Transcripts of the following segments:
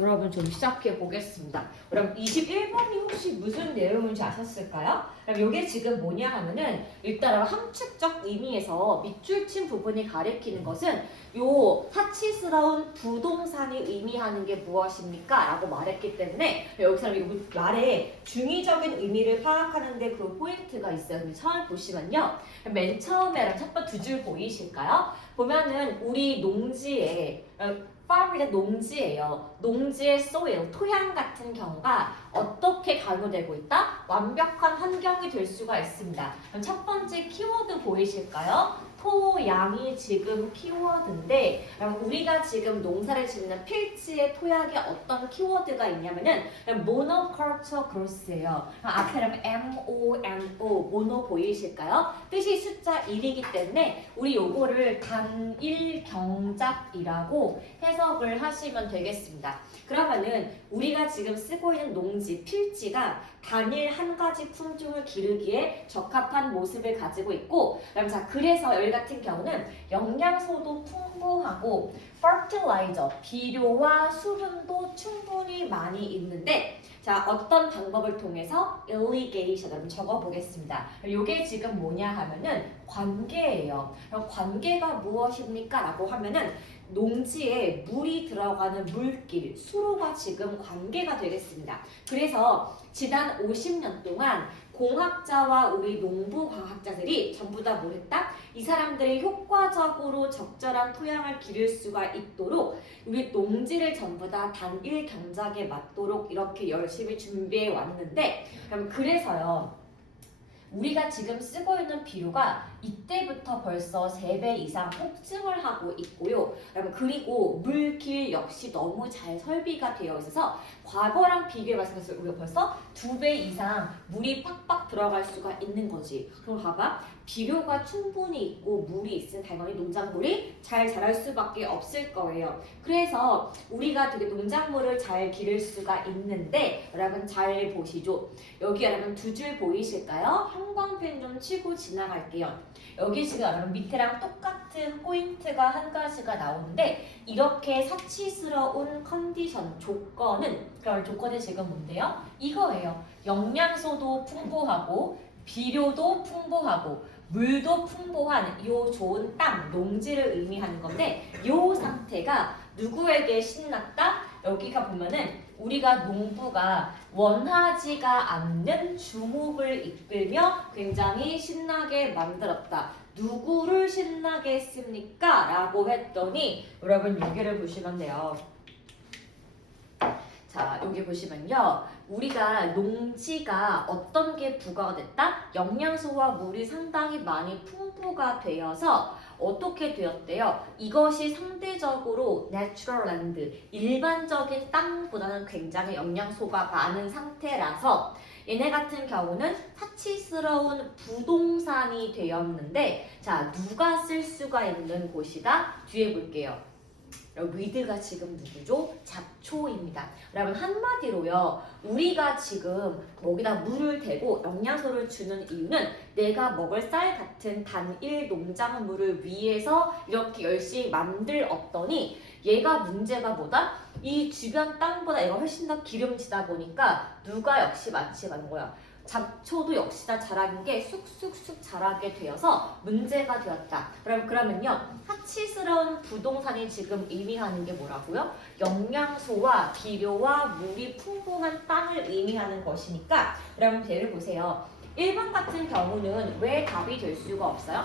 여러분 좀 시작해 보겠습니다. 그럼 21번이 혹시 무슨 내용인지 아셨을까요? 그럼 이게 지금 뭐냐 하면은 일단 함축적 의미에서 밑줄 친 부분이 가리키는 것은 요 사치스러운 부동산이 의미하는 게 무엇입니까? 라고 말했기 때문에 여기서 이 말의 중의적인 의미를 파악하는데 그 포인트가 있어요. 처음 보시면요. 맨 처음에 첫 번째 두 줄 보이실까요? 보면은 우리 농지에 farm이 농지예요. 농지의 soil, 토양 같은 경우가 어떻게 강요되고 있다? 완벽한 환경이 될 수가 있습니다. 그럼 첫 번째 키워드 보이실까요? 토양이 지금 키워드인데 그럼 우리가 지금 농사를 짓는 필지의 토양에 어떤 키워드가 있냐면은 monoculture growth예요. 앞에 MONO, 모노 보이실까요? 뜻이 숫자 1이기 때문에 우리 요거를 단일 경작이라고 해석을 하시면 되겠습니다. 그러면은 우리가 지금 쓰고 있는 농지, 필지가 단일 한 가지 품종을 기르기에 적합한 모습을 가지고 있고 그래서 여기 같은 경우는 영양소도 풍부하고 fertilizer, 비료와 수분도 충분히 많이 있는데 자, 어떤 방법을 통해서 irrigation, 여러분 적어보겠습니다. 이게 지금 뭐냐 하면은 관계예요. 그럼 관계가 무엇입니까? 라고 하면은 농지에 물이 들어가는 물길, 수로가 지금 관계가 되겠습니다. 그래서 지난 50년 동안 공학자와 우리 농부 과학자들이 전부 다 뭐 했다? 이 사람들이 효과적으로 적절한 토양을 기를 수가 있도록 우리 농지를 전부 다 단일 경작에 맞도록 이렇게 열심히 준비해 왔는데 그래서요. 우리가 지금 쓰고 있는 비료가 이때부터 벌써 3배 이상 폭증을 하고 있고요. 여러분 그리고 물길 역시 너무 잘 설비가 되어 있어서 과거랑 비교해봤을 때 우리가 벌써 2배 이상 물이 팍팍 들어갈 수가 있는 거지. 그럼 봐봐. 비료가 충분히 있고 물이 있으면 당연히 농작물이 잘 자랄 수밖에 없을 거예요. 그래서 우리가 되게 농작물을 잘 기를 수가 있는데 여러분 잘 보시죠. 여기 여러분 두 줄 보이실까요? 형광펜 좀 치고 지나갈게요. 여기 지금 여러분 밑에랑 똑같은 포인트가 한 가지가 나오는데 이렇게 사치스러운 컨디션, 조건이 지금 뭔데요? 이거예요. 영양소도 풍부하고 비료도 풍부하고 물도 풍부한 이 좋은 땅, 농지를 의미하는 건데 이 상태가 누구에게 신났다? 여기가 보면은 우리가 농부가 원하지가 않는 주목을 이끌며 굉장히 신나게 만들었다. 누구를 신나게 했습니까? 라고 했더니 여러분 여기를 보시면 돼요. 자, 여기 보시면요. 우리가 농지가 어떤 게 부과가 됐다? 영양소와 물이 상당히 많이 풍부가 되어서 어떻게 되었대요? 이것이 상대적으로 natural land, 일반적인 땅보다는 굉장히 영양소가 많은 상태라서 얘네 같은 경우는 사치스러운 부동산이 되었는데 자, 누가 쓸 수가 있는 곳이다? 뒤에 볼게요. 위드가 지금 누구죠? 잡초입니다. 여러분 한마디로요. 우리가 지금 먹이다 물을 대고 영양소를 주는 이유는 내가 먹을 쌀 같은 단일 농작물을 위해서 이렇게 열심히 만들었더니 얘가 문제가 뭐다? 이 주변 땅보다 얘가 훨씬 더 기름지다 보니까 누가 역시 마취하는 거야. 잡초도 역시나 자라는 게 쑥쑥쑥 자라게 되어서 문제가 되었다. 그러면요. 사치스러운 부동산이 지금 의미하는 게 뭐라고요? 영양소와 비료와 물이 풍부한 땅을 의미하는 것이니까 여러분 예를 보세요. 1번 같은 경우는 왜 답이 될 수가 없어요?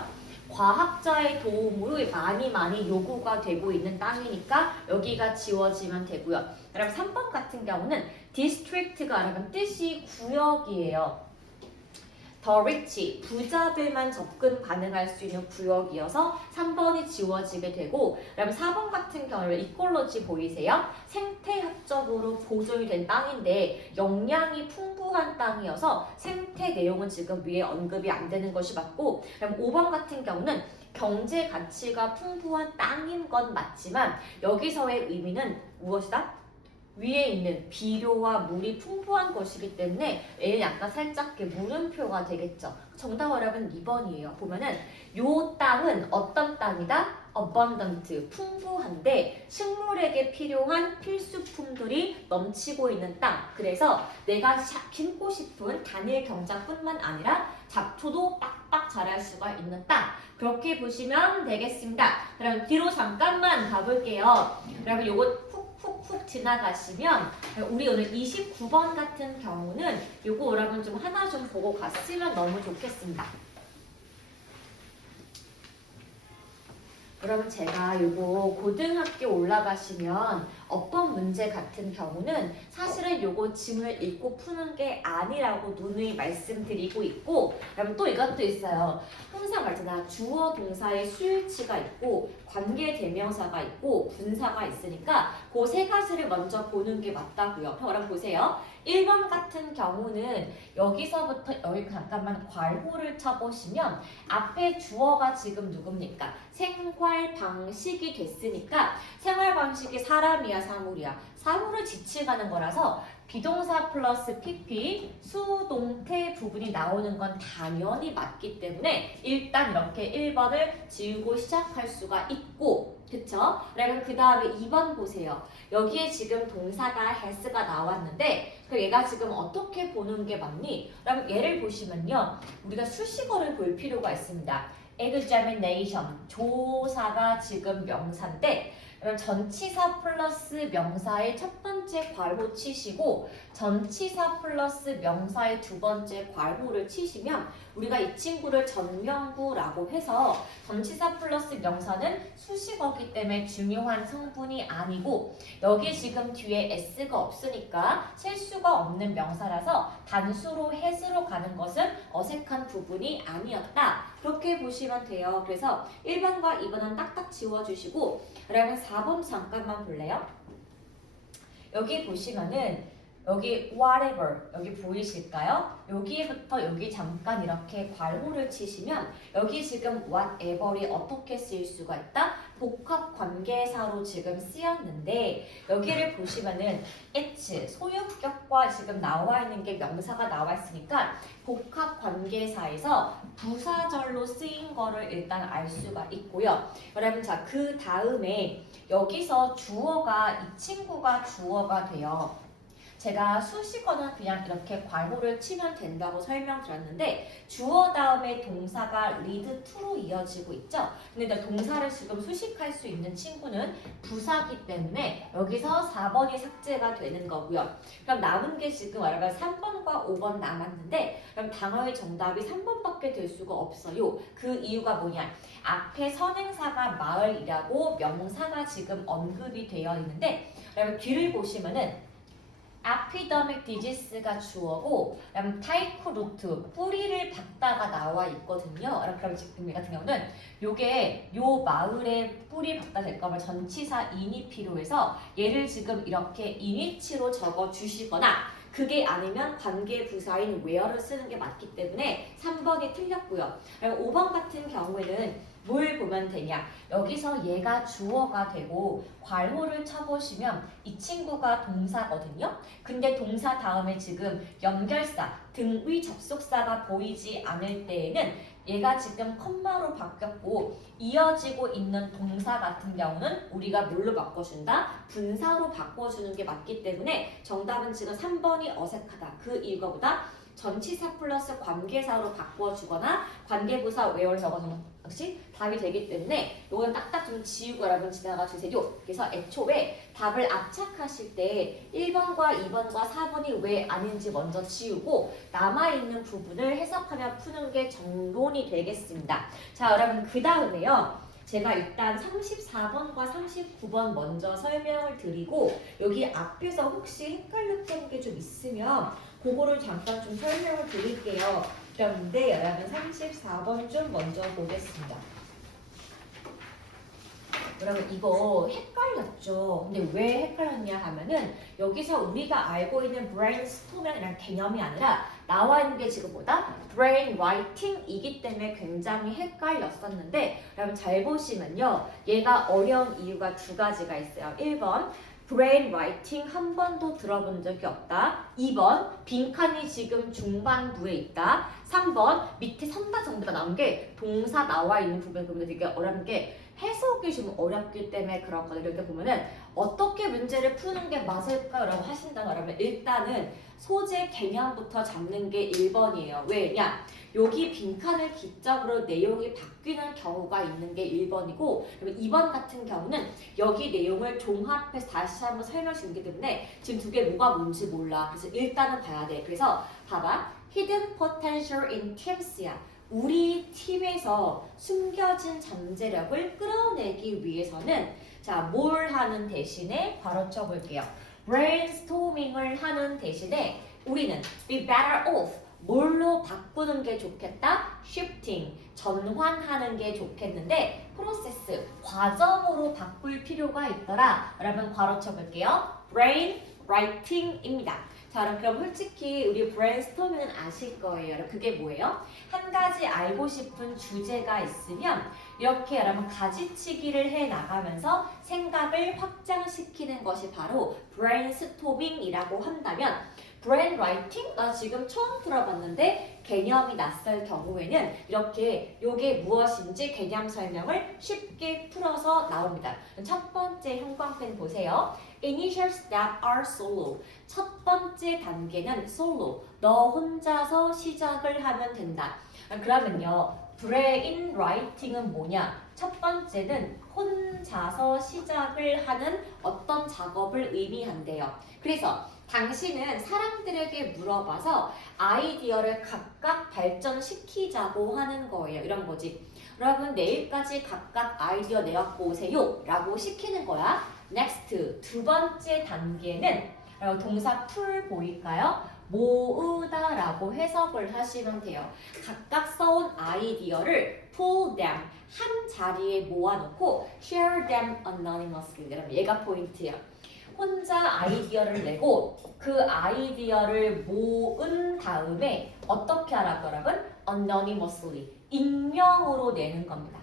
과학자의 도움으로 많이 요구가 되고 있는 땅이니까 여기가 지워지면 되고요. 그럼 3번 같은 경우는 district가 여러분 뜻이 구역이에요. 더 rich, 부자들만 접근 가능할 수 있는 구역이어서 3번이 지워지게 되고 그럼 4번 같은 경우는 이콜로지 보이세요? 생태학적으로 보존이 된 땅인데 영양이 풍부한 땅이어서 생태 내용은 지금 위에 언급이 안 되는 것이 맞고 그럼 5번 같은 경우는 경제 가치가 풍부한 땅인 건 맞지만 여기서의 의미는 무엇이다? 위에 있는 비료와 물이 풍부한 것이기 때문에 얘는 약간 살짝 물음표가 되겠죠. 정답 여러분 2번이에요. 보면은 요 땅은 어떤 땅이다? abundant, 풍부한데 식물에게 필요한 필수품들이 넘치고 있는 땅. 그래서 내가 심고 싶은 단일 경작뿐만 아니라 잡초도 빡빡 자랄 수가 있는 땅. 그렇게 보시면 되겠습니다. 그럼 뒤로 잠깐만 가볼게요. 여러분 요거 훅훅훅 지나가시면 우리 오늘 29번 같은 경우는 요거 여러분 좀 하나 좀 보고 갔으면 너무 좋겠습니다. 여러분 제가 요거 고등학교 올라가시면 어떤 문제 같은 경우는 사실은 요거 지문을 읽고 푸는 게 아니라고 누누이 말씀드리고 있고, 여러분 또 이것도 있어요. 항상 말잖아. 주어 동사의 수일치가 있고 관계 대명사가 있고 분사가 있으니까 그 세 가지를 먼저 보는 게 맞다고요. 여러분 보세요. 1번 같은 경우는 여기서부터 여기 잠깐만 괄호를 쳐보시면 앞에 주어가 지금 누굽니까? 생활 방식이 됐으니까 생활 방식이 사람이야 사물이야? 사물을 지칭하는 거라서 비동사 플러스 PP 수동태 부분이 나오는 건 당연히 맞기 때문에 일단 이렇게 1번을 지우고 시작할 수가 있고, 그쵸? 그러면 그 다음에 2번 보세요. 여기에 지금 동사가 has가 나왔는데 그럼 얘가 지금 어떻게 보는 게 맞니? 그럼 얘를 보시면요. 우리가 수식어를 볼 필요가 있습니다. examination, 조사가 지금 명사인데 그럼 전치사 플러스 명사의 첫 번째 괄호 치시고 전치사 플러스 명사의 두 번째 괄호를 치시면 우리가 이 친구를 전명구라고 해서 전치사 플러스 명사는 수식어기 때문에 중요한 성분이 아니고 여기 지금 뒤에 s가 없으니까 실수가 없는 명사라서 단수로 has로 가는 것은 어색한 부분이 아니었다. 그렇게 보시면 돼요. 그래서 1번과 2번은 딱딱 지워주시고 그러면 4번 잠깐만 볼래요? 여기 보시면은 여기 whatever 여기 보이실까요? 여기부터 여기 잠깐 이렇게 괄호를 치시면 여기 지금 whatever이 어떻게 쓰일 수가 있다? 복합 관계사로 지금 쓰였는데 여기를 보시면은 it's 소유격과 지금 나와 있는 게 명사가 나와 있으니까 복합 관계사에서 부사절로 쓰인 거를 일단 알 수가 있고요. 여러분 자 그 다음에 여기서 주어가 이 친구가 주어가 돼요. 제가 수식어는 그냥 이렇게 괄호를 치면 된다고 설명드렸는데 주어 다음에 동사가 lead to로 이어지고 있죠. 근데 동사를 지금 수식할 수 있는 친구는 부사기 때문에 여기서 4번이 삭제가 되는 거고요. 그럼 남은 게 지금 여러분 3번과 5번 남았는데 그럼 당연히 정답이 3번밖에 될 수가 없어요. 그 이유가 뭐냐? 앞에 선행사가 마을이라고 명사가 지금 언급이 되어 있는데 여러분 뒤를 보시면은 epidemic disease가 주어고 타이코 루트 뿌리를 박다가 나와 있거든요. 그럼 지금 이 같은 경우는 요게 요 마을에 뿌리 박다 될 거면 전치사 in이 필요해서 얘를 지금 이렇게 in위치로 적어 주시거나 그게 아니면 관계 부사인 where를 쓰는 게 맞기 때문에 3번이 틀렸고요. 그럼 5번 같은 경우에는 뭘 보면 되냐? 여기서 얘가 주어가 되고 괄호를 쳐보시면 이 친구가 동사거든요. 근데 동사 다음에 지금 연결사, 등의 접속사가 보이지 않을 때에는 얘가 지금 컴마로 바뀌었고 이어지고 있는 동사 같은 경우는 우리가 뭘로 바꿔준다? 분사로 바꿔주는 게 맞기 때문에 정답은 지금 3번이 어색하다. 그 이거보다 전치사 플러스 관계사로 바꿔주거나 관계부사 where를 적어주는 것이 답이 되기 때문에 이건 딱딱 좀 지우고 여러분 지나가 주세요. 그래서 애초에 답을 압착하실 때 1번과 2번과 4번이 왜 아닌지 먼저 지우고 남아있는 부분을 해석하며 푸는 게 정론이 되겠습니다. 자 여러분 그 다음에요. 제가 일단 34번과 39번 먼저 설명을 드리고 여기 앞에서 혹시 헷갈렸던 게 좀 있으면 그거를 잠깐 좀 설명을 드릴게요. 그런데 여러분 34번 좀 먼저 보겠습니다. 여러분 이거 헷갈렸죠? 근데 왜 헷갈렸냐 하면은 여기서 우리가 알고 있는 brainstorm이라는 개념이 아니라 나와 있는 게 지금 뭐다? brainwriting이기 때문에 굉장히 헷갈렸었는데 여러분 잘 보시면요. 얘가 어려운 이유가 두 가지가 있어요. 1번 brainwriting 한 번도 들어본 적이 없다. 2번 빈칸이 지금 중반부에 있다. 3번 밑에 선다 정도가 나온 게 동사 나와 있는 부분 보면 되게 어려운 게 해석이 좀 어렵기 때문에 그런 거예요. 이렇게 보면은 어떻게 문제를 푸는 게 맞을까라고 하신다 그러면 일단은 소재 개념부터 잡는 게 1번이에요. 왜냐? 여기 빈칸을 기점으로 내용이 바뀌는 경우가 있는 게 1번이고, 그리고 2번 같은 경우는 여기 내용을 종합해서 다시 한번 설명해 주기 때문에 지금 두 개 뭐가 뭔지 몰라. 그래서 일단은 봐야 돼. 그래서 봐봐. Hidden potential in teams야. 우리 팀에서 숨겨진 잠재력을 끌어내기 위해서는 자, 뭘 하는 대신에 바로 쳐볼게요. brainstorming을 하는 대신에 우리는 be better off 뭘로 바꾸는 게 좋겠다? shifting, 전환하는 게 좋겠는데 프로세스, 과정으로 바꿀 필요가 있더라. 여러분 괄호 쳐볼게요. brain writing입니다. 자, 그럼 솔직히 우리 brainstorming은 아실 거예요. 여러분 그게 뭐예요? 한 가지 알고 싶은 주제가 있으면 이렇게 여러분 가지치기를 해 나가면서 생각을 확장시키는 것이 바로 brainstorming이라고 한다면 brain writing? 나 지금 처음 들어봤는데 개념이 낯설 경우에는 이렇게 요게 무엇인지 개념 설명을 쉽게 풀어서 나옵니다. 첫 번째 형광펜 보세요. Initial step are solo. 첫 번째 단계는 solo. 너 혼자서 시작을 하면 된다. 그러면요. brain writing은 뭐냐? 첫 번째는 혼자서 시작을 하는 어떤 작업을 의미한대요. 그래서 당신은 사람들에게 물어봐서 아이디어를 각각 발전시키자고 하는 거예요. 이런 거지. 여러분 내일까지 각각 아이디어 내갖고 오세요 라고 시키는 거야. next 두 번째 단계는 동사 풀 보일까요? 모으다 라고 해석을 하시면 돼요. 각각 써온 아이디어를 pull them 한 자리에 모아놓고 share them anonymously. 여러분 얘가 포인트예요. 혼자 아이디어를 내고 그 아이디어를 모은 다음에 어떻게 하라고 여러분? anonymously 익명으로 내는 겁니다.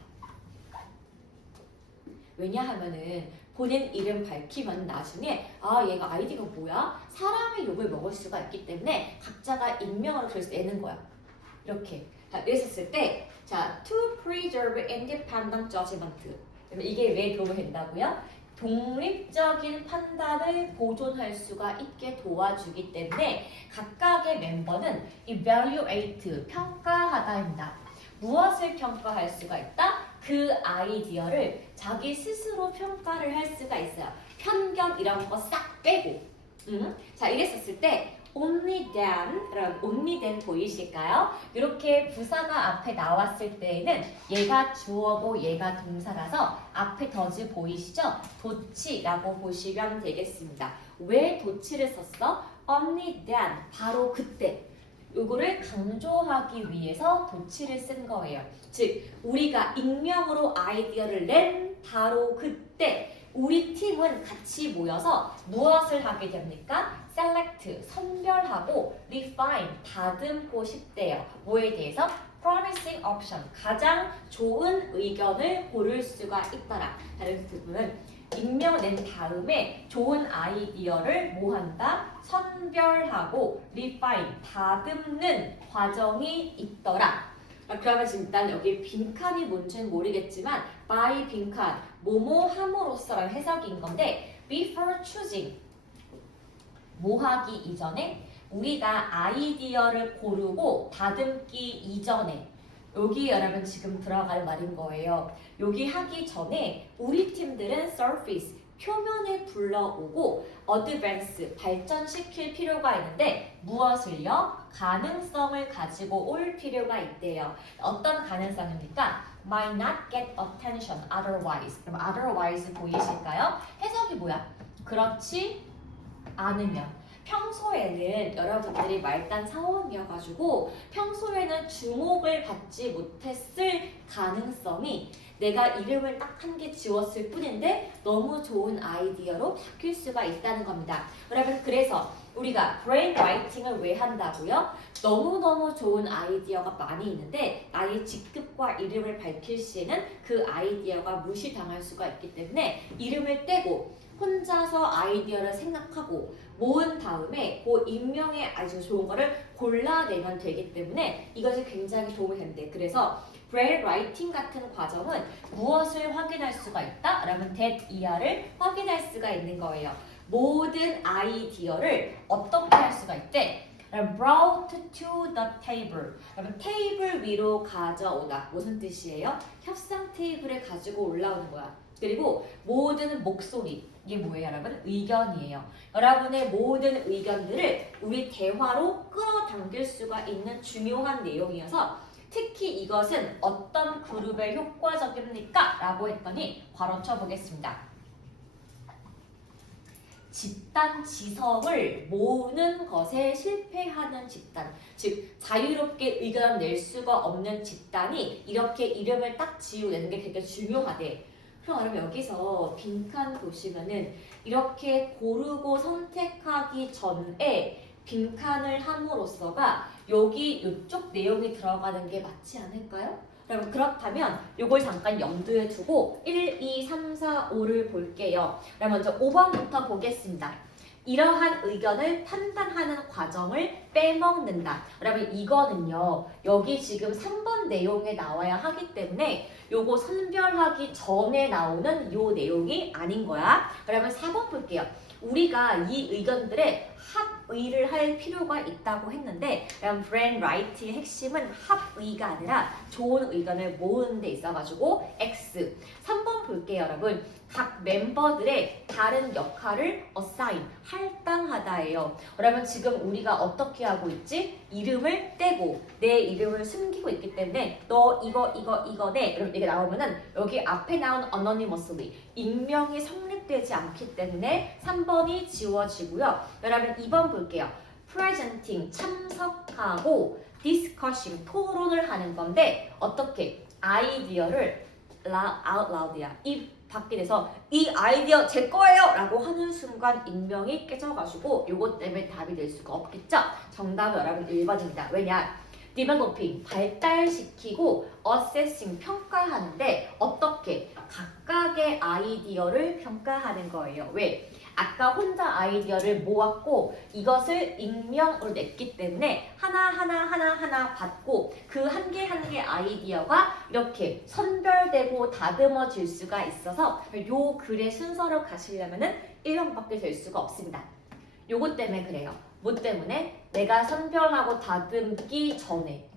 왜냐하면은 본인 이름 밝히면 나중에 아 얘가 아이디가 뭐야? 사람의 욕을 먹을 수가 있기 때문에 각자가 익명으로 그래서 내는 거야. 이렇게 자, 이랬었을 때 자, to preserve independent judgment 이게 왜 도움이 된다고요? 독립적인 판단을 보존할 수가 있게 도와주기 때문에 각각의 멤버는 evaluate, 평가하다입니다. 무엇을 평가할 수가 있다? 그 아이디어를 자기 스스로 평가를 할 수가 있어요. 편견 이런 거 싹 빼고. 자, 이랬었을 때 only then, only then 보이실까요? 이렇게 부사가 앞에 나왔을 때에는 얘가 주어고 얘가 동사라서 앞에 더즈 보이시죠? 도치라고 보시면 되겠습니다. 왜 도치를 썼어? only then, 바로 그때. 요거를 강조하기 위해서 도치를 쓴 거예요. 즉, 우리가 익명으로 아이디어를 낸 바로 그때 우리 팀은 같이 모여서 무엇을 하게 됩니까? select, 선별하고 refine, 다듬고 싶대요. 뭐에 대해서? promising option, 가장 좋은 의견을 고를 수가 있더라. 다른 부분은 익명 낸 다음에 좋은 아이디어를 뭐 한다? 선별하고 refine, 다듬는 과정이 있더라. 그러면 지금 일단 여기 빈칸이 뭔지는 모르겠지만 by 빈칸, 뭐뭐 함으로써라는 해석인 건데 before choosing, 뭐 하기 이전에 우리가 아이디어를 고르고 다듬기 이전에 여기 여러분 지금 들어갈 말인 거예요. 여기 하기 전에 우리 팀들은 surface, 표면에 불러오고 advance, 발전시킬 필요가 있는데 무엇을요? 가능성을 가지고 올 필요가 있대요. 어떤 가능성입니까? might not get attention otherwise. 그럼 otherwise 보이실까요? 해석이 뭐야? 그렇지 않으면. 평소에는 여러분들이 말단 사원이어가지고 평소에는 주목을 받지 못했을 가능성이 내가 이름을 딱 한 개 지웠을 뿐인데 너무 좋은 아이디어로 바뀔 수가 있다는 겁니다. 여러분 그래서 우리가 brain writing을 왜 한다고요? 너무너무 좋은 아이디어가 많이 있는데 나의 직급과 이름을 밝힐 시에는 그 아이디어가 무시당할 수가 있기 때문에 이름을 떼고 혼자서 아이디어를 생각하고 모은 다음에 그 익명에 아주 좋은 거를 골라내면 되기 때문에 이것이 굉장히 도움이 된대. 그래서 brain writing 같은 과정은 무엇을 확인할 수가 있다? 라면 that 이하를 확인할 수가 있는 거예요. 모든 아이디어를 어떻게 할 수가 있대? brought to the table. 그러면 테이블 위로 가져오다. 무슨 뜻이에요? 협상 테이블에 가지고 올라오는 거야. 그리고 모든 목소리. 이게 뭐예요, 여러분? 의견이에요. 여러분의 모든 의견들을 우리 대화로 끌어당길 수가 있는 중요한 내용이어서 특히 이것은 어떤 그룹에 효과적입니까? 라고 했더니 바로 쳐보겠습니다. 집단 지성을 모으는 것에 실패하는 집단, 즉 자유롭게 의견을 낼 수가 없는 집단이 이렇게 이름을 딱 지어내는 게 되게 중요하대. 그럼 여러분 여기서 빈칸 보시면은 이렇게 고르고 선택하기 전에 빈칸을 함으로써가 여기 이쪽 내용이 들어가는 게 맞지 않을까요? 여러분 그렇다면 이걸 잠깐 염두에 두고 1, 2, 3, 4, 5를 볼게요. 그럼 먼저 5번부터 보겠습니다. 이러한 의견을 판단하는 과정을 빼먹는다. 여러분 이거는요. 여기 지금 3번 내용에 나와야 하기 때문에 요거 선별하기 전에 나오는 요 내용이 아닌 거야. 그러면 4번 볼게요. 우리가 이 의견들의 합의를 할 필요가 있다고 했는데 brain wright의 핵심은 합의가 아니라 좋은 의견을 모으는 데 있어가지고 X. 3번 볼게요, 여러분. 각 멤버들의 다른 역할을 assign, 할당하다예요. 그러면 지금 우리가 어떻게 하고 있지? 이름을 떼고 내 이름을 숨기고 있기 때문에 너 이거네. 이렇게 나오면은 여기 앞에 나온 anonymously, 익명이 성립되지 않기 때문에 3번이 지워지고요. 여러분 2번 볼게요. presenting, 참석하고 discussing, 토론을 하는 건데 어떻게? 아이디어를 out loud이야. 입 밖에 내서 이 아이디어 제 거예요! 라고 하는 순간 익명이 깨져가지고 요것 때문에 답이 될 수가 없겠죠? 정답은 여러분 1번입니다. 왜냐? developing, 발달시키고 assessing, 평가하는데 어떻게? 각각의 아이디어를 평가하는 거예요. 왜? 아까 혼자 아이디어를 모았고 이것을 익명으로 냈기 때문에 하나 받고 그 한 개 한 개 아이디어가 이렇게 선별되고 다듬어질 수가 있어서 요 글의 순서로 가시려면은 1번밖에 될 수가 없습니다. 요것 때문에 그래요. 뭐 때문에? 내가 선별하고 다듬기 전에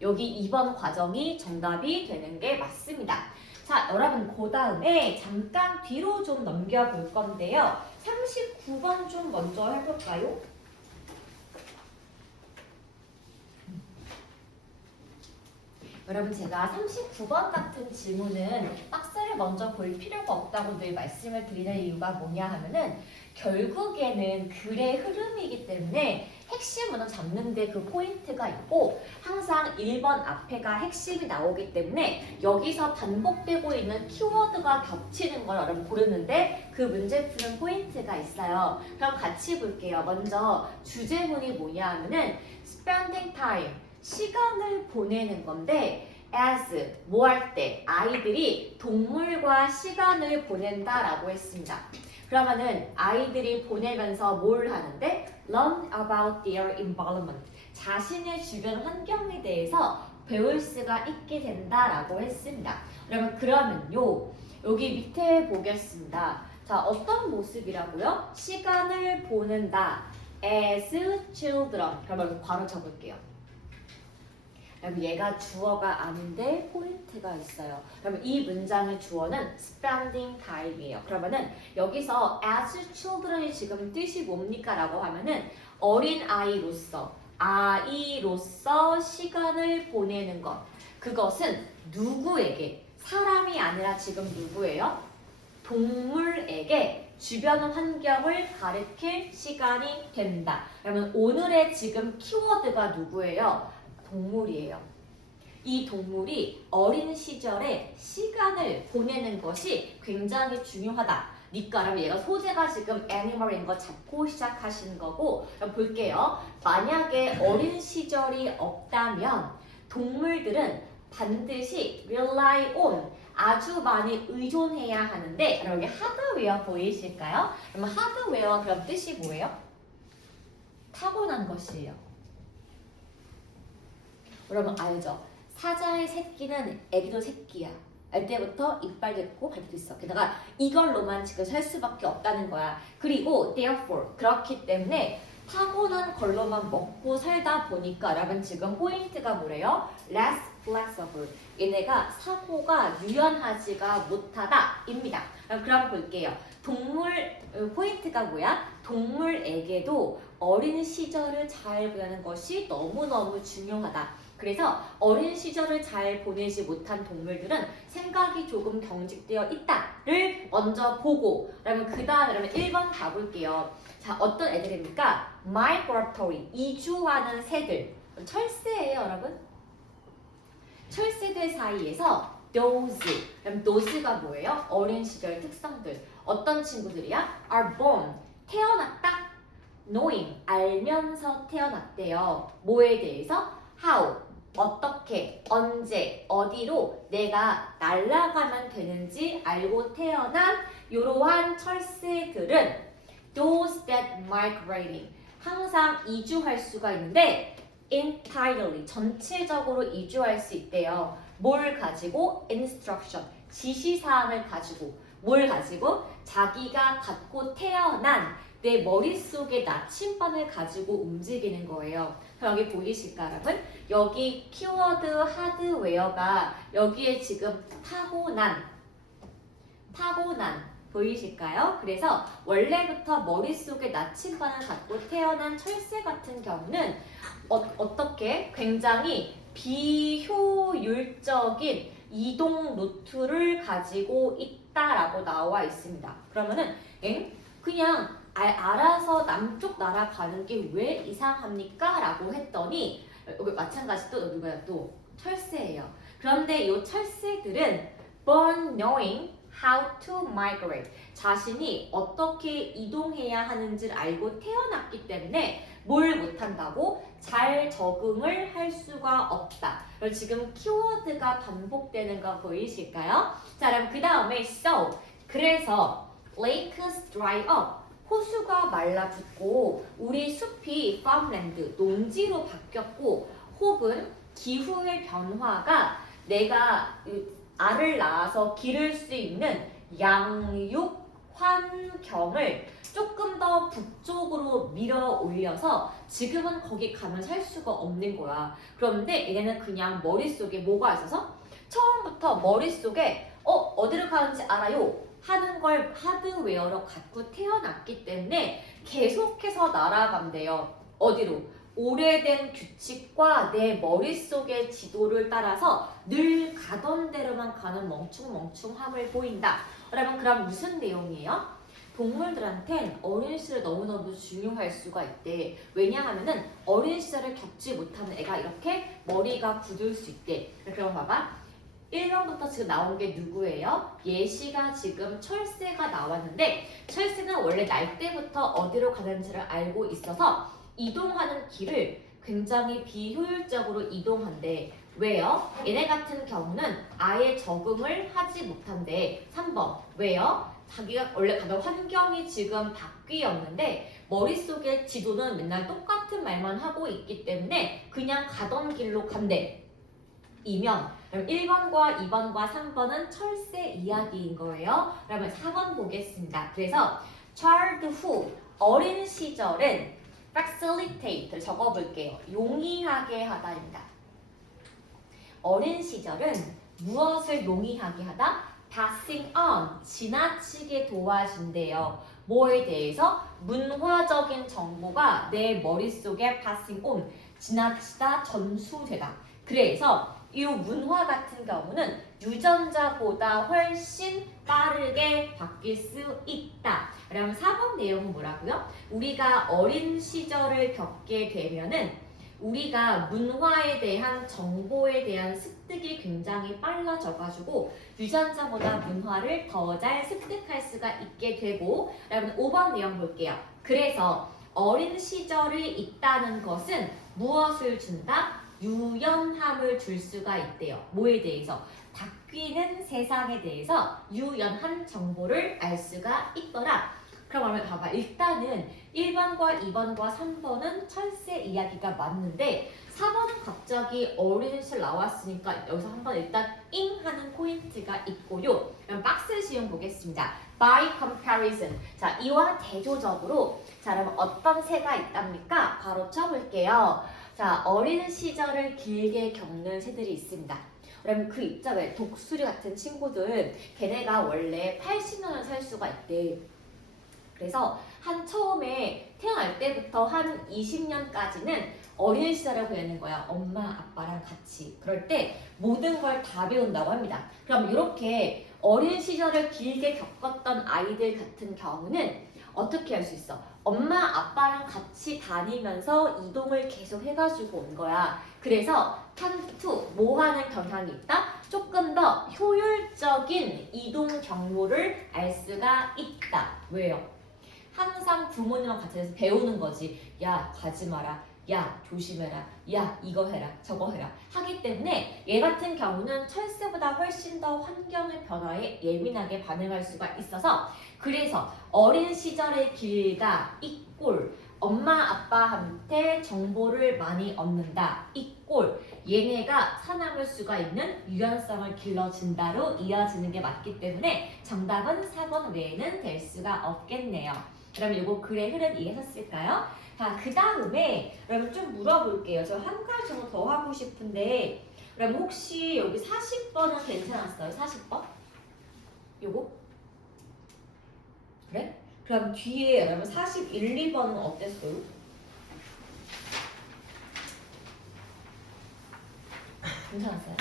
여기 2번 과정이 정답이 되는 게 맞습니다. 자, 여러분 그 다음에 잠깐 뒤로 좀 넘겨볼 건데요. 39번 좀 먼저 해볼까요? 여러분 제가 39번 같은 질문은 박스를 먼저 볼 필요가 없다고 늘 말씀을 드리는 이유가 뭐냐 하면은 결국에는 글의 흐름이기 때문에 핵심은 잡는데 그 포인트가 있고 항상 1번 앞에가 핵심이 나오기 때문에 여기서 반복되고 있는 키워드가 겹치는 걸 여러분 고르는데 그 문제 푸는 포인트가 있어요. 그럼 같이 볼게요. 먼저 주제문이 뭐냐 하면은 spending time, 시간을 보내는 건데 as, 뭐 할 때? 아이들이 동물과 시간을 보낸다라고 했습니다. 그러면은 아이들이 보내면서 뭘 하는데? Learn about their environment. 자신의 주변 환경에 대해서 배울 수가 있게 된다라고 했습니다. 그러면요. 여기 밑에 보겠습니다. 자, 어떤 모습이라고요? 시간을 보낸다. As children. 그러면 바로 적을게요. 그럼 얘가 주어가 아닌데 포인트가 있어요. 그러면 이 문장의 주어는 spending time이에요. 그러면은 여기서 as children이 지금 뜻이 뭡니까? 라고 하면은 어린 아이로서 시간을 보내는 것. 그것은 누구에게? 사람이 아니라 지금 누구예요? 동물에게 주변 환경을 가리킬 시간이 된다. 그러면 오늘의 지금 키워드가 누구예요? 동물이에요. 이 동물이 어린 시절에 시간을 보내는 것이 굉장히 중요하다. 그러면 얘가 소재가 지금 animal인 거 잡고 시작하시는 거고 볼게요. 만약에 어린 시절이 없다면 동물들은 반드시 rely on, 아주 많이 의존해야 하는데 그럼 여기 하드웨어 보이실까요? 그럼 하드웨어 그럼 뜻이 뭐예요? 타고난 것이에요. 여러분 알죠? 사자의 새끼는 애기도 새끼야. 알 때부터 이빨 됐고 발도 있어. 게다가 이걸로만 지금 살 수밖에 없다는 거야. 그리고 therefore 그렇기 때문에 타고난 걸로만 먹고 살다 보니까 여러분 지금 포인트가 뭐래요? less flexible. 얘네가 사고가 유연하지가 못하다입니다. 그럼 볼게요. 동물 포인트가 뭐야? 동물에게도 어린 시절을 잘 보내는 것이 너무너무 중요하다. 그래서 어린 시절을 잘 보내지 못한 동물들은 생각이 조금 경직되어 있다를 먼저 보고 그러면 그 다음에 1번 가볼게요. 자, 어떤 애들입니까? Migratory, 이주하는 새들. 철새예요, 여러분. 철새들 사이에서 those, 그럼 those가 뭐예요? 어린 시절 특성들. 어떤 친구들이야? are born, 태어났다. knowing, 알면서 태어났대요. 뭐에 대해서? how, 어떻게, 언제, 어디로 내가 날아가면 되는지 알고 태어난 이러한 철새들은 those that migrating, 항상 이주할 수가 있는데 entirely, 전체적으로 이주할 수 있대요. 뭘 가지고? instruction, 지시사항을 가지고. 뭘 가지고? 자기가 갖고 태어난 내 머릿속의 나침반을 가지고 움직이는 거예요. 그럼 여기 보이실까 여러분? 여기 키워드 하드웨어가 여기에 지금 타고난 보이실까요? 그래서 원래부터 머릿속에 나침반을 갖고 태어난 철새 같은 경우는 어떻게 굉장히 비효율적인 이동 루트를 가지고 있다라고 나와 있습니다. 그러면은 그냥 알아서 남쪽 날아가는 게 왜 이상합니까? 라고 했더니 여기 마찬가지 또 누가요? 또 철새예요. 그런데 이 철새들은 born knowing how to migrate, 자신이 어떻게 이동해야 하는지를 알고 태어났기 때문에 뭘 못한다고? 잘 적응을 할 수가 없다. 그리고 지금 키워드가 반복되는 거 보이실까요? 자, 그럼 그 다음에 so, 그래서 lakes dry up, 호수가 말라붙고 우리 숲이 farmland, 농지로 바뀌었고 혹은 기후의 변화가 내가 알을 낳아서 기를 수 있는 양육 환경을 조금 더 북쪽으로 밀어 올려서 지금은 거기 가면 살 수가 없는 거야. 그런데 얘네는 그냥 머릿속에 뭐가 있어서 처음부터 머릿속에 어디로 가는지 알아요 하는 걸 하드웨어로 갖고 태어났기 때문에 계속해서 날아간대요. 어디로? 오래된 규칙과 내 머릿속의 지도를 따라서 늘 가던 대로만 가는 멍충멍충함을 보인다. 여러분 그럼 무슨 내용이에요? 동물들한텐 어린 시절 너무너무 중요할 수가 있대. 왜냐하면은 어린 시절을 겪지 못하는 애가 이렇게 머리가 굳을 수 있대. 그럼 봐봐. 1번부터 지금 나온 게 누구예요? 예시가 지금 철새가 나왔는데 철새는 원래 날 때부터 어디로 가는지를 알고 있어서 이동하는 길을 굉장히 비효율적으로 이동한대. 왜요? 얘네 같은 경우는 아예 적응을 하지 못한대. 3번. 왜요? 자기가 원래 가던 환경이 지금 바뀌었는데 머릿속에 지도는 맨날 똑같은 말만 하고 있기 때문에 그냥 가던 길로 간대. 이면 1번과 2번과 3번은 철새 이야기인 거예요. 그러면 4번 보겠습니다. 그래서 childhood, 어린 시절은 facilitate를 적어볼게요. 용이하게 하다입니다. 어린 시절은 무엇을 용이하게 하다? passing on, 지나치게 도와준대요. 뭐에 대해서? 문화적인 정보가 내 머릿속에 passing on, 지나치다, 전수되다. 그래서 이 문화 같은 경우는 유전자보다 훨씬 빠르게 바뀔 수 있다. 그러면 4번 내용은 뭐라고요? 우리가 어린 시절을 겪게 되면은 우리가 문화에 대한 정보에 대한 습득이 굉장히 빨라져가지고 유전자보다 문화를 더 잘 습득할 수가 있게 되고, 여러분 5번 내용 볼게요. 그래서 어린 시절이 있다는 것은 무엇을 준다? 유연함을 줄 수가 있대요. 뭐에 대해서? 바뀌는 세상에 대해서 유연한 정보를 알 수가 있더라. 그러면 봐봐. 일단은 1번과 2번과 3번은 철새 이야기가 맞는데 4번은 갑자기 어린 시절 나왔으니까 여기서 한번 일단 잉 하는 포인트가 있고요. 그럼 박스 시험 보겠습니다. By comparison. 자, 이와 대조적으로 자, 그럼 어떤 새가 있답니까? 바로 쳐볼게요. 자, 어린 시절을 길게 겪는 새들이 있습니다. 그러면 그 있잖아요. 독수리 같은 친구들 걔네가 원래 80년을 살 수가 있대. 그래서 한 처음에 태어날 때부터 한 20년까지는 어린 시절을 보내는 거야. 엄마, 아빠랑 같이. 그럴 때 모든 걸 다 배운다고 합니다. 그럼 이렇게 어린 시절을 길게 겪었던 아이들 같은 경우는 어떻게 할 수 있어? 엄마, 아빠랑 같이 다니면서 이동을 계속 해가지고 온 거야. 그래서 탄투, 뭐 하는 경향이 있다? 조금 더 효율적인 이동 경로를 알 수가 있다. 왜요? 항상 부모님과 같이 해서 배우는 거지. 야, 가지 마라. 야, 조심해라. 야, 이거 해라. 저거 해라. 하기 때문에 얘 같은 경우는 철새보다 훨씬 더 환경의 변화에 예민하게 반응할 수가 있어서 그래서 어린 시절의 길가 이꼴 엄마 아빠한테 정보를 많이 얻는다 이꼴 얘네가 살아남을 수가 있는 유연성을 길러준다로 이어지는 게 맞기 때문에 정답은 4번 외에는 될 수가 없겠네요. 그러면 이거 글의 흐름 이해하셨을까요? 자, 그 다음에 여러분 좀 물어볼게요. 저 한 가지 정도 더 하고 싶은데 그럼 혹시 여기 40번은 괜찮았어요? 40번? 요거? 그래? 그럼 뒤에 여러분 41, 2번은 어땠어요? 괜찮았어요?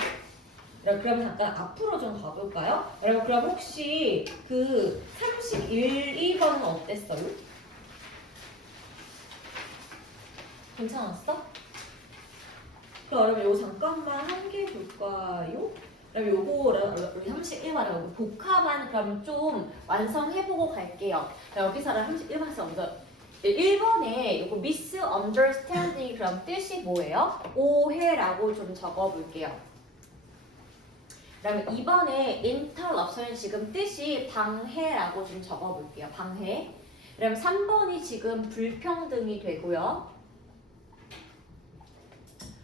그럼 잠깐 앞으로 좀 가볼까요? 여러분 그럼 혹시 그 31, 2번은 어땠어요? 괜찮았어? 그럼 여러분 이거 잠깐만 한 개 볼까요? 그럼 요거 우리 31번에 여기 복합만 그럼 좀 완성해보고 갈게요. 여기서는 31번에서 먼저 1번에 요거 misunderstanding 그럼 뜻이 뭐예요? 오해라고 좀 적어볼게요. 그러면 2번에 interruption 지금 뜻이 방해라고 좀 적어볼게요. 방해. 그럼 3번이 지금 불평등이 되고요.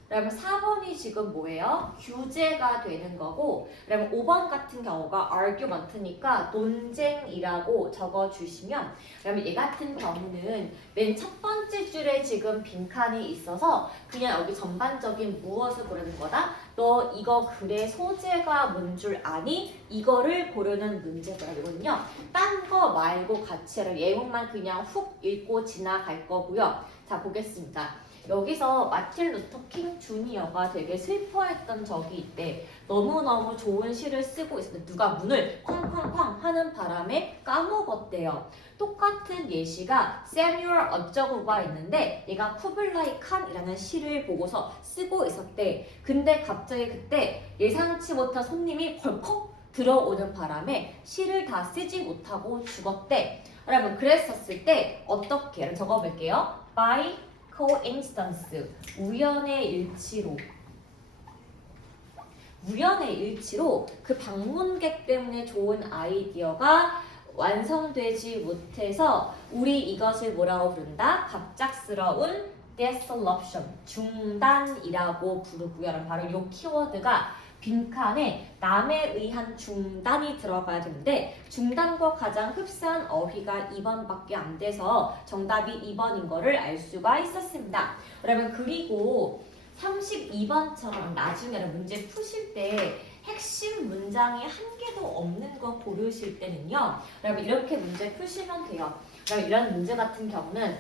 그러면 4번이 지금 뭐예요? 규제가 되는 거고 그러면 5번 같은 경우가 argument니까 논쟁이라고 적어주시면 그러면 얘 같은 경우는 맨 첫 번째 줄에 지금 빈칸이 있어서 그냥 여기 전반적인 무엇을 고르는 거다? 너 이거 글의 소재가 뭔 줄 아니? 이거를 고르는 문제거든요. 딴 거 말고 같이 예문만 그냥 훅 읽고 지나갈 거고요. 자, 보겠습니다. 여기서 마틴 루터 킹 주니어가 되게 슬퍼했던 적이 있대. 너무너무 좋은 시를 쓰고 있었는데 누가 문을 쾅쾅쾅 하는 바람에 까먹었대요. 똑같은 예시가 세뮤얼 어쩌고가 있는데 얘가 쿠블라이 칸이라는 시를 보고서 쓰고 있었대. 근데 갑자기 그때 예상치 못한 손님이 벌컥 들어오는 바람에 시를 다 쓰지 못하고 죽었대. 여러분 그랬었을 때 어떻게 적어볼게요. by coincidence 우연의 일치로 그 방문객 때문에 좋은 아이디어가 완성되지 못해서 우리 이것을 뭐라고 부른다? 갑작스러운 dissolution 중단이라고 부르고요. 바로 이 키워드가 빈칸에 남에 의한 중단이 들어가야 되는데 중단과 가장 흡사한 어휘가 2번밖에 안 돼서 정답이 2번인 거를 알 수가 있었습니다. 여러분 그리고 32번처럼 나중에 문제 푸실 때 핵심 문장이 한 개도 없는 거 고르실 때는요. 여러분 이렇게 문제 푸시면 돼요. 여러분 이런 문제 같은 경우는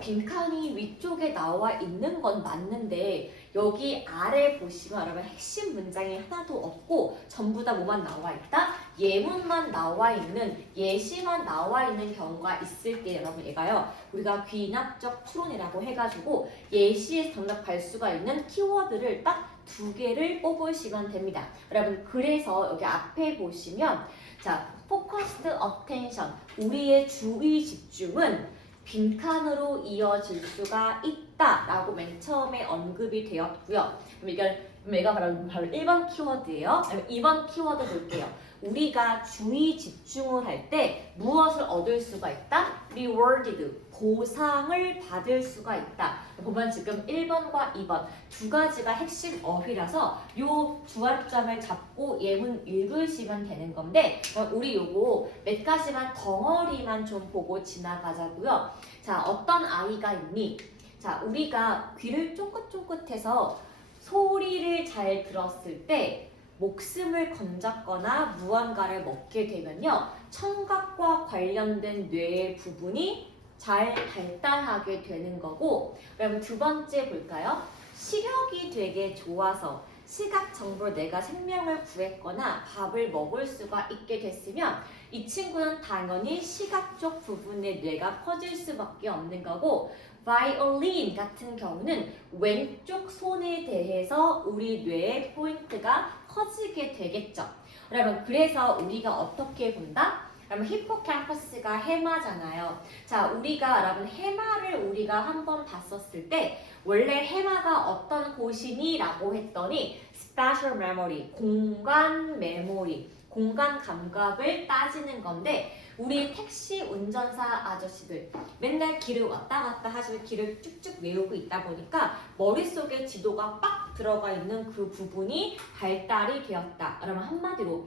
빈칸이 위쪽에 나와 있는 건 맞는데 여기 아래 보시면 여러분 핵심 문장이 하나도 없고 전부 다 뭐만 나와 있다? 예문만 나와 있는 예시만 나와 있는 경우가 있을 때 여러분 얘가요 우리가 귀납적 추론이라고 해가지고 예시에 정답할 수가 있는 키워드를 딱 2개를 뽑으시면 됩니다. 여러분 그래서 여기 앞에 보시면 자 focused attention 우리의 주의 집중은 빈칸으로 이어질 수가 있다라고 맨 처음에 언급이 되었고요. 그럼 이걸 얘가 바로 1번 키워드예요. 2번 키워드 볼게요. 우리가 주의 집중을 할 때 무엇을 얻을 수가 있다? rewarded, 보상을 받을 수가 있다. 보면 지금 1번과 2번 두 가지가 핵심 어휘라서 요 주안점을 잡고 예문 읽으시면 되는 건데 우리 요거 몇 가지만 덩어리만 좀 보고 지나가자고요. 자, 어떤 아이가 있니? 자, 우리가 귀를 쫑긋쫑긋해서 소리를 잘 들었을 때 목숨을 건졌거나 무언가를 먹게 되면요. 청각과 관련된 뇌의 부분이 잘 발달하게 되는 거고, 그럼 두 번째 볼까요? 시력이 되게 좋아서 시각 정보를 내가 생명을 구했거나 밥을 먹을 수가 있게 됐으면 이 친구는 당연히 시각 쪽 부분의 뇌가 커질 수밖에 없는 거고, 바이올린 같은 경우는 왼쪽 손에 대해서 우리 뇌의 포인트가 커지게 되겠죠. 여러분, 그래서 우리가 어떻게 본다? 그러면 히포캠퍼스가 해마잖아요. 자, 우리가 여러분 해마를 우리가 한번 봤었을 때 원래 해마가 어떤 곳이니? 라고 했더니 spatial memory, 공간 메모리, 공간 감각을 따지는 건데 우리 택시 운전사 아저씨들 맨날 길을 왔다 갔다 하시고 길을 쭉쭉 외우고 있다 보니까 머릿속에 지도가 빡 들어가 있는 그 부분이 발달이 되었다. 그러면 한마디로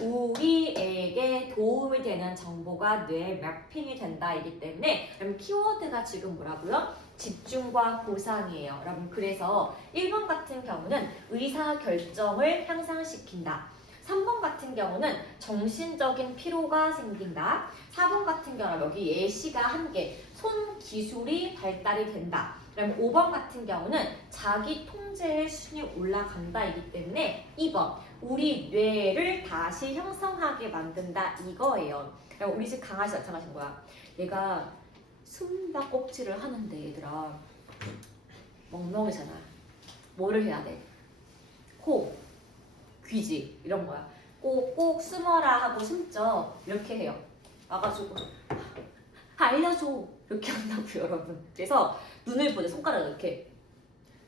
우리에게 도움이 되는 정보가 뇌에 매핑이 된다이기 때문에 여러분 키워드가 지금 뭐라고요? 집중과 보상이에요. 여러분 그래서 1번 같은 경우는 의사결정을 향상시킨다. 3번 같은 경우는 정신적인 피로가 생긴다. 4번 같은 경우는 여기 예시가 한 개, 손 기술이 발달이 된다. 그럼 5번 같은 경우는 자기 통제의 수준이 올라간다이기 때문에 2번 우리 뇌를 다시 형성하게 만든다 이거예요. 그럼 우리 집 강아지 나타나신 거야. 얘가 숨바꼭질을 하는데 얘들아 멍멍이잖아. 뭐를 해야 돼? 코, 귀지 이런 거야. 꼭 숨어라 하고 숨죠. 이렇게 해요. 와가지고 알려줘 이렇게 한다고요 여러분. 그래서 눈을 보내 손가락을 이렇게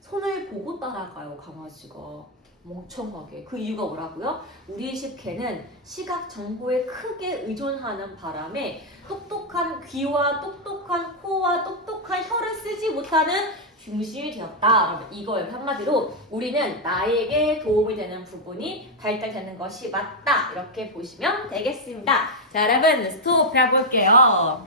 손을 보고 따라가요 강아지가 멍청하게. 그 이유가 뭐라고요? 우리 집 개는 시각 정보에 크게 의존하는 바람에 똑똑한 귀와 똑똑한 코와 똑똑한 혀를 쓰지 못하는 중심이 되었다. 이거예요. 한마디로 우리는 나에게 도움이 되는 부분이 발달되는 것이 맞다. 이렇게 보시면 되겠습니다. 자, 여러분 스톱 해볼게요.